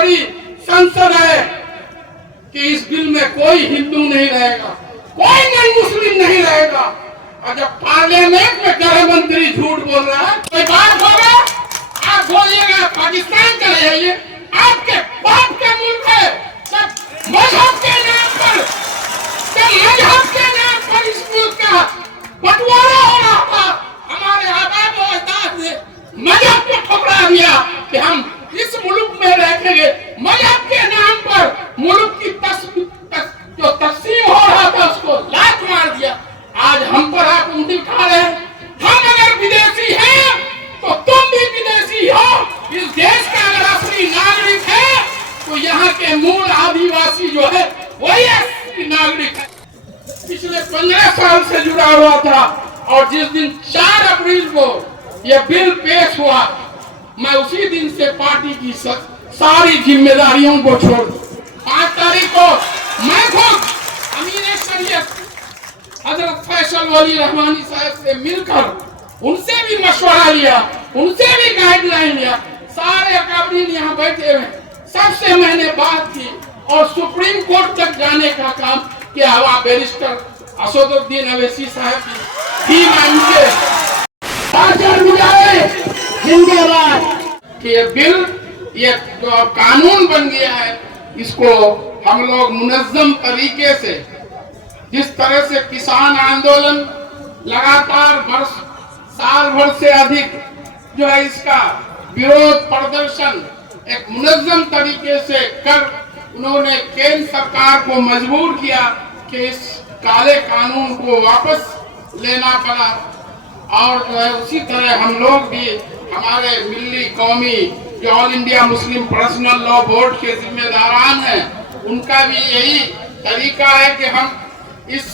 बड़ी संसद है कि इस बिल में कोई हिंदू नहीं रहेगा, कोई नॉन मुस्लिम नहीं रहेगा। और जब पार्लियामेंट में गृह मंत्री झूठ बोल रहा है, कोई बात होगा आप बोलिएगा पाकिस्तान चले जाइए, आपके बाप के मुल्क है। जब मजहब के नाम पर, इस मुल्क का बंटवारा हो रहा था, हमारे आबाद और अजदाद ने मजहब को ठुकरा दिया कि हम इस मुल्क में रहेंगे। मजहब के नाम पर मुल्क की जो तकसीम हो रहा था उसको लात मार दिया। आज हम पर आप उंगली उठा रहे हैं। हम अगर विदेशी हैं तो तुम भी विदेशी हो। इस देश का अगर असली नागरिक है तो यहाँ के मूल आदिवासी जो है वही असली नागरिक है। पिछले 15 साल से जुड़ा हुआ था और जिस दिन 4 अप्रैल को यह बिल पेश हुआ, मैं उसी दिन से पार्टी की सारी जिम्मेदारियों को छोड़ 5 तारीख को मैं खुद अमीर शरीयत हजरत फैसल वली रहमानी साहब से मिलकर उनसे भी मशवरा लिया, उनसे भी गाइडलाइन लिया। सारे अकाबरीन यहाँ बैठे हुए, सबसे मैंने बात की और सुप्रीम कोर्ट तक जाने का काम किया हुआ। बैरिस्टर असदुद्दीन अवैसी साहब की उनसे कि ये बिल, ये जो अब कानून बन गया है, इसको हम लोग मुनज़्ज़म तरीके से, जिस तरह से किसान आंदोलन लगातार साल भर से अधिक जो है इसका विरोध प्रदर्शन एक मुनज़्ज़म तरीके से कर उन्होंने केंद्र सरकार को मजबूर किया कि इस काले कानून को वापस लेना पड़ा। और जो है उसी तरह हम लोग भी, हमारे मिल्ली कौमी जो all India Muslim personal law board के जिम्मेदारान हैं, उनका भी यही तरीका है कि हम इस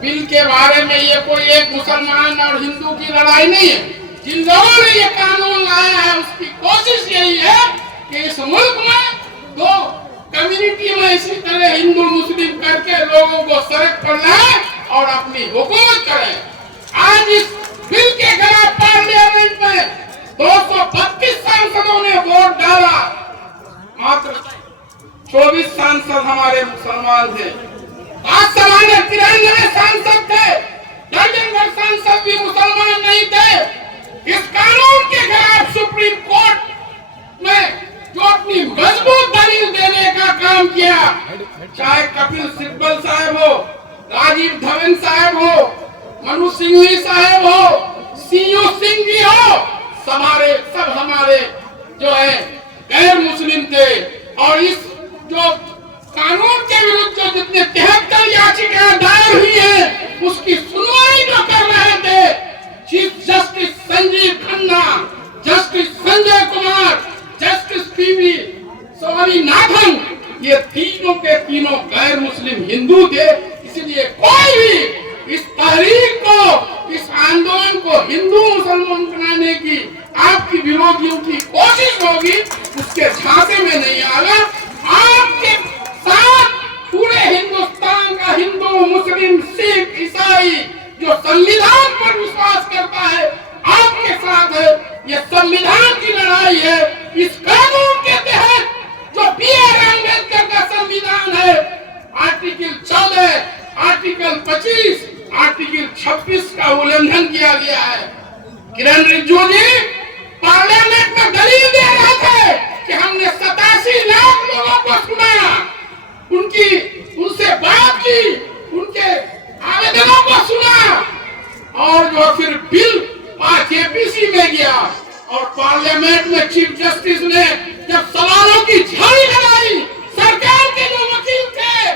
बिल के बारे में, ये कोई एक मुसलमान और हिंदू की लड़ाई नहीं है। जिन लोगों ने ये कानून लाया है उसकी कोशिश यही है कि इस मुल्क में दो कम्युनिटी में इसी तरह हिंदू मुस्लिम करके लोगों को सड़क पर लाए और अपनी हुकूमत करें। आज इस बिल के खिलाफ पार्लियामेंट में 232 सांसदों ने वोट डाला, मात्र 24 सांसद हमारे मुसलमान थे। राज्यसभा में 93 सांसद थे, दर्जन सांसद भी मुसलमान नहीं थे। इस कानून के खिलाफ सुप्रीम कोर्ट में जो अपनी मजबूत दलील देने का काम किया, चाहे कपिल सिब्बल साहब हो, राजीव धवन साहब हो, मनु सिंघवी साहब हो, सीयू सिंह जी हो, सब हमारे जो है गैर मुस्लिम थे। और इस जो कानून के विरुद्ध जो जितने 73 याचिकाएं दायर हुई है, उसकी सुनवाई जो कर रहे थे chief justice Sanjeev Khanna, justice Sanjay Kumar, justice PV Swaminathan, ये तीनों के तीनों गैर मुस्लिम हिंदू थे। इसलिए कोई भी इस तहरीक को, इस आंदोलन को हिंदू मुसलमान बनाने की आपकी विरोधियों की कोशिश होगी, उसके झांसे में नहीं आएगा। आपके साथ पूरे हिंदुस्तान का हिंदू मुस्लिम सिख ईसाई जो संविधान पर विश्वास करता है, आपके साथ है। ये संविधान की लड़ाई है। इस कानून के तहत जो B.R. अम्बेडकर का संविधान है, आर्टिकल 14, आर्टिकल 25, आर्टिकल 26 का उल्लंघन किया गया है। किरण रिजिजू जी पार्लियामेंट में दलील दे रहे थे कि हमने 87 लाख लोगों को सुना, उनसे बात की, उनके आवेदनों को सुना, और जो फिर बिल KPC में गया और पार्लियामेंट में चीफ जस्टिस ने जब सवालों की झाड़ी लगाई, सरकार के जो वकील थे,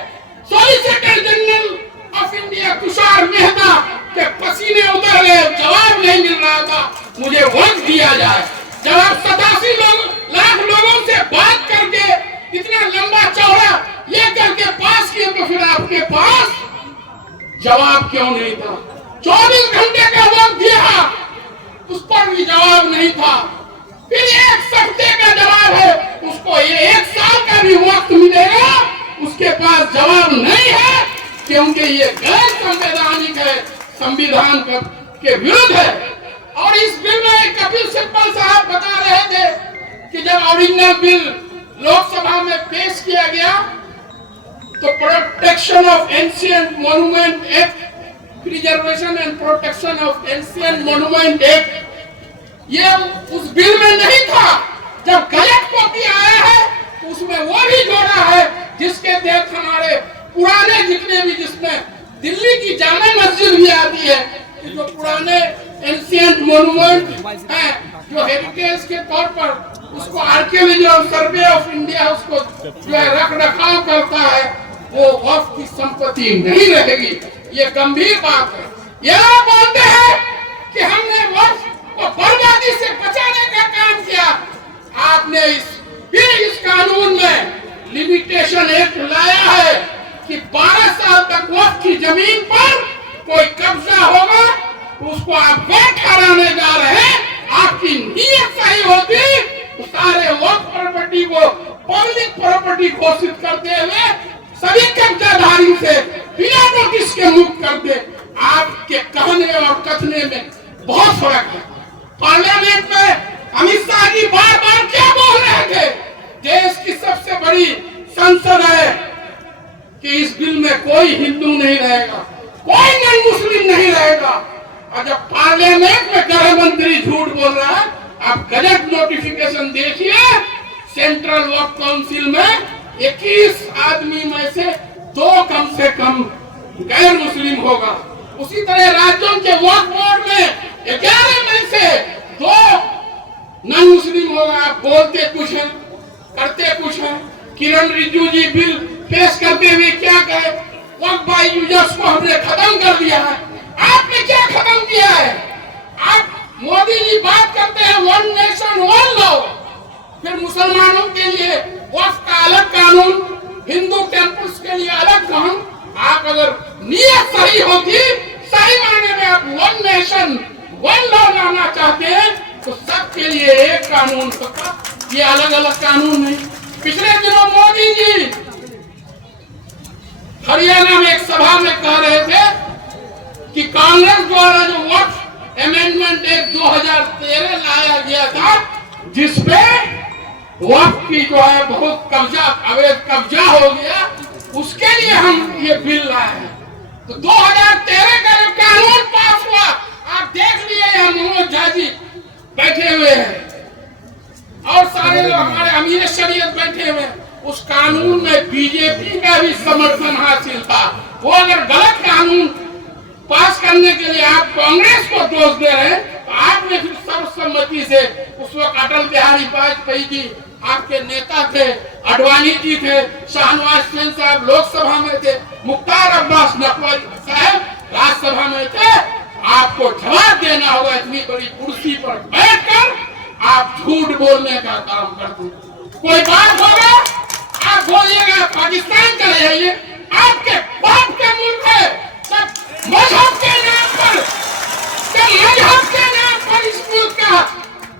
solicitor general of India Tushar Mehta के पसीने उतर गए, जवाब नहीं मिल रहा था। मुझे वक्त दिया जाए। जब आप 87 लाख लोगों से बात करके इतना लंबा चौड़ा ये करके पास किए, तो फिर आपके पास जवाब क्यों नहीं था? 24 घंटे का वक्त दिया, उस पर भी जवाब नहीं था। फिर 1 हफ्ते का जवाब है, उसको ये 1 साल का भी वक्त मिलेगा, उसके पास जवाब नहीं है, क्योंकि ये गैर संवैधानिक है, संविधान के विरुद्ध है। और इस बिल में कपिल सिब्बल साहब बता रहे थे कि जब ओरिजिनल बिल लोकसभा में पेश किया गया तो protection of ancient monument act, preservation and protection of ancient monument act, ये उस बिल में नहीं था। जब गलत कॉपी आया है तो उसमें वो भी जोड़ा है जिसके तहत हमारे पुराने जितने भी, जिसमें दिल्ली की जामा मस्जिद भी आती है, कि जो पुराने एंशिएंट मॉन्यूमेंट हैं, जो हेरिटेज के तौर पर उसको आर्कियोलॉजी और सर्वे ऑफ इंडिया उसको जो है रख रखाव करता है, वो वक्फ की संपत्ति नहीं रहेगी। ये गंभीर बात है। ये लोग बोलते हैं कि हमने वक्फ को बर्बादी से बचाने का काम किया। आपने इस कानून में लिमिटेशन एक्ट लाया है कि 12 साल तक वक्फ की जमीन पर कोई कब्जा होगा तो उसको आप वैध ठहराने जा रहे हैं। आपकी नीयत सही होती तो सारे वक्फ प्रॉपर्टी को पब्लिक प्रॉपर्टी घोषित करते हुए सभी कब्जाधारी से बिना नोटिस के मुक्त कर दे। आपके कहने और कथने में बहुत फर्क है। पार्लियामेंट में अमित शाह जी बार बार क्या बोल रहे थे, देश की सबसे बड़ी संसद है कि इस बिल में कोई हिंदू नहीं रहेगा, कोई नॉन मुस्लिम नहीं रहेगा। और जब पार्लियामेंट में गृह मंत्री झूठ बोल रहा है, आप गजट नोटिफिकेशन देखिए, सेंट्रल वक्फ काउंसिल में 21 आदमी में से 2 कम से कम गैर मुस्लिम होगा। उसी तरह राज्यों के वक्फ बोर्ड में 11 में से 2 नॉन मुस्लिम होगा। आप बोलते कुछ हैं, करते कुछ हैं। किरण रिजिजू जी बिल पेश करते हुए क्या कहे, वक्फ बाय यूजर्स को हमने खत्म कर दिया है। आपने क्या खत्म किया है? आप मोदी जी बात करते हैं वन नेशन वन लॉ, फिर मुसलमानों के लिए वक्फ का अलग कानून, हिंदू टेम्पल्स के लिए अलग कानून। आप अगर नीयत सही होगी, सही मायने में आप वन नेशन वन लॉ लाना चाहते हैं तो सबके लिए एक कानून होगा, ये अलग अलग कानून नहीं। पिछले दिनों मोदी जी हरियाणा में एक सभा में कह रहे थे कि कांग्रेस द्वारा जो वक्फ अमेंडमेंट एक्ट 2013 लाया गया था, जिसपे वक्फ की जो है बहुत कब्जा, अवैध कब्जा हो गया, उसके लिए हम ये बिल लाए हैं। तो 2013 का जो कानून पास हुआ, आप देख लिए हम मनोज झा जी बैठे हुए हैं और सारे लोग हमारे अमीर शरीयत बैठे हुए हैं। उस कानून में बीजेपी का भी समर्थन हासिल था। वो अगर गलत कानून पास करने के लिए आप कांग्रेस को दोष दे रहे हैं, तो आपने फिर सर्वसम्मति से, उस वक्त अटल बिहारी वाजपेयी जी आपके नेता थे, अडवाणी जी थे, शाहनवाज हुसैन साहब लोकसभा में थे, मुख्तार अब्बास नकवी साहब राज्यसभा में थे। आपको जवाब देना होगा। इतनी बड़ी कुर्सी पर बैठकर आप झूठ बोलने का काम करते। कोई बात होगा आप बोलिएगा पाकिस्तान चले जाइए, आपके बाप के मुल्क है। सब मजहब के नाम पर, इस मुल्क का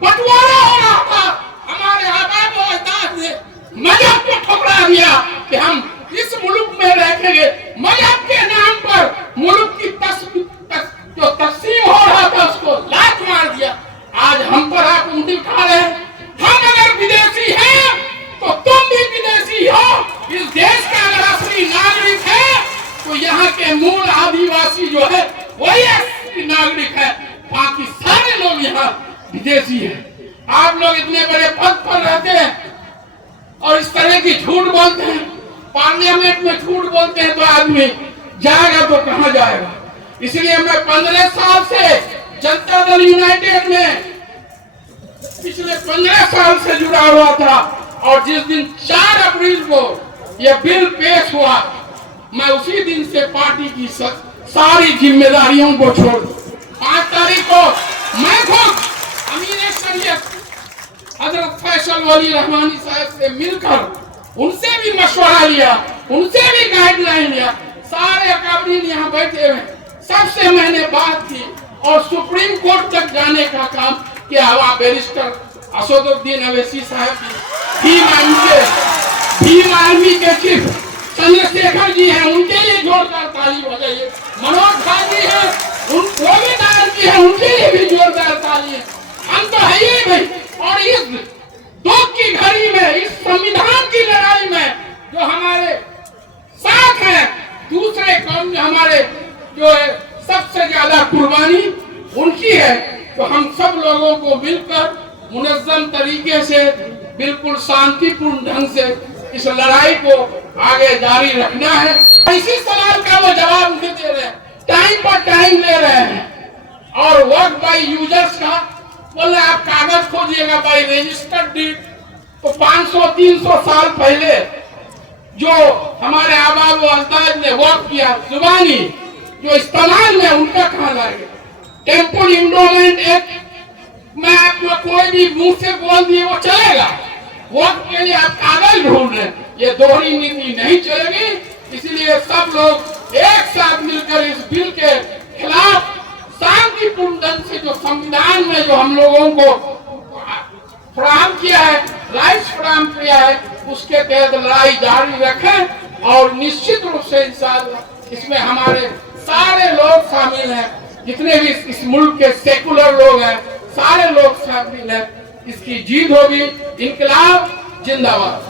बंटवारा हो रहा था। हमारे आबाद और अजदाद ने मजहब को ठुकरा दिया कि हम इस मुल्क में रहेंगे। मजहब के नाम पर मुल्क की जो तकसीम हो रहा था उसको लात मार दिया। आज हम पर आप उंगली उठा रहे हैं। हम अगर विदेशी हैं तो तुम भी विदेशी हो। इस देश का अगर असली नागरिक है तो यहाँ के मूल आदिवासी जो है वही असली नागरिक है, बाकी सारे लोग यहाँ विदेशी हैं। आप लोग इतने बड़े पद पर रहते हैं और इस तरह की झूठ बोलते हैं, पार्लियामेंट में झूठ बोलते हैं, तो आदमी जाएगा तो कहाँ जाएगा। इसलिए मैं 15 साल से जनता दल यूनाइटेड में पिछले 15 साल से जुड़ा हुआ था और जिस दिन 4 अप्रैल को यह बिल पेश हुआ, मैं उसी दिन से पार्टी की सारी जिम्मेदारियों को छोड़ 5 तारीख को मैं खुद अमीर शरीयत हजरत फैसल वली रहमानी साहब से मिलकर उनसे भी मशवरा लिया, उनसे भी गाइडलाइन लिया। सारे अकाबरीन यहाँ बैठे हुए, सबसे मैंने बात की और सुप्रीम कोर्ट तक जाने का काम किया हुआ। बैरिस्टर असदुद्दीन अवैसी साहब भीम आर्मी के चीफ चंद्रशेखर जी हैं, उनके लिए जोरदार ताली बजाइए। मनोज झा जी हैं, वो भी आर्मी है, उनके लिए भी जोरदार ताली है। हम तो है ही भाई। और इस दुख की घड़ी में, इस संविधान जो है सबसे ज्यादा कुर्बानी उनकी है। तो हम सब लोगों को मिलकर मुनज़्ज़म तरीके से बिल्कुल शांतिपूर्ण ढंग से इस लड़ाई को आगे जारी रखना है। इसी सवाल का वो जवाब नहीं दे रहे हैं, टाइम पर टाइम ले रहे हैं। और वर्क बाय यूजर्स का बोले आप कागज खोजिएगा बाय रजिस्टर्ड डीड, तो 500-300 साल पहले जो हमारे आबा व अजदाद ने वर्क किया जुबानी जो इस्तेमाल में, उनका कहाँ लाएंगे? टेम्पल इंडोमेंट एक्ट में आपको कोई भी मुंह से बोल दिए वो चलेगा। वक्त के लिए आप कागज ढूंढ रहे, ये दोहरी नीति नहीं चलेगी। इसलिए सब लोग एक साथ मिलकर इस बिल के खिलाफ शांतिपूर्ण ढंग से जो संविधान में जो हम लोगों को फराहम किया है, राइट्स फराहम किया है, उसके तहत लड़ाई जारी रखें। और निश्चित रूप से इंशाअल्लाह इसमें हमारे सारे लोग शामिल हैं, जितने भी इस मुल्क के सेकुलर लोग हैं, सारे लोग शामिल हैं। इसकी जीत होगी। इनकलाब जिंदाबाद।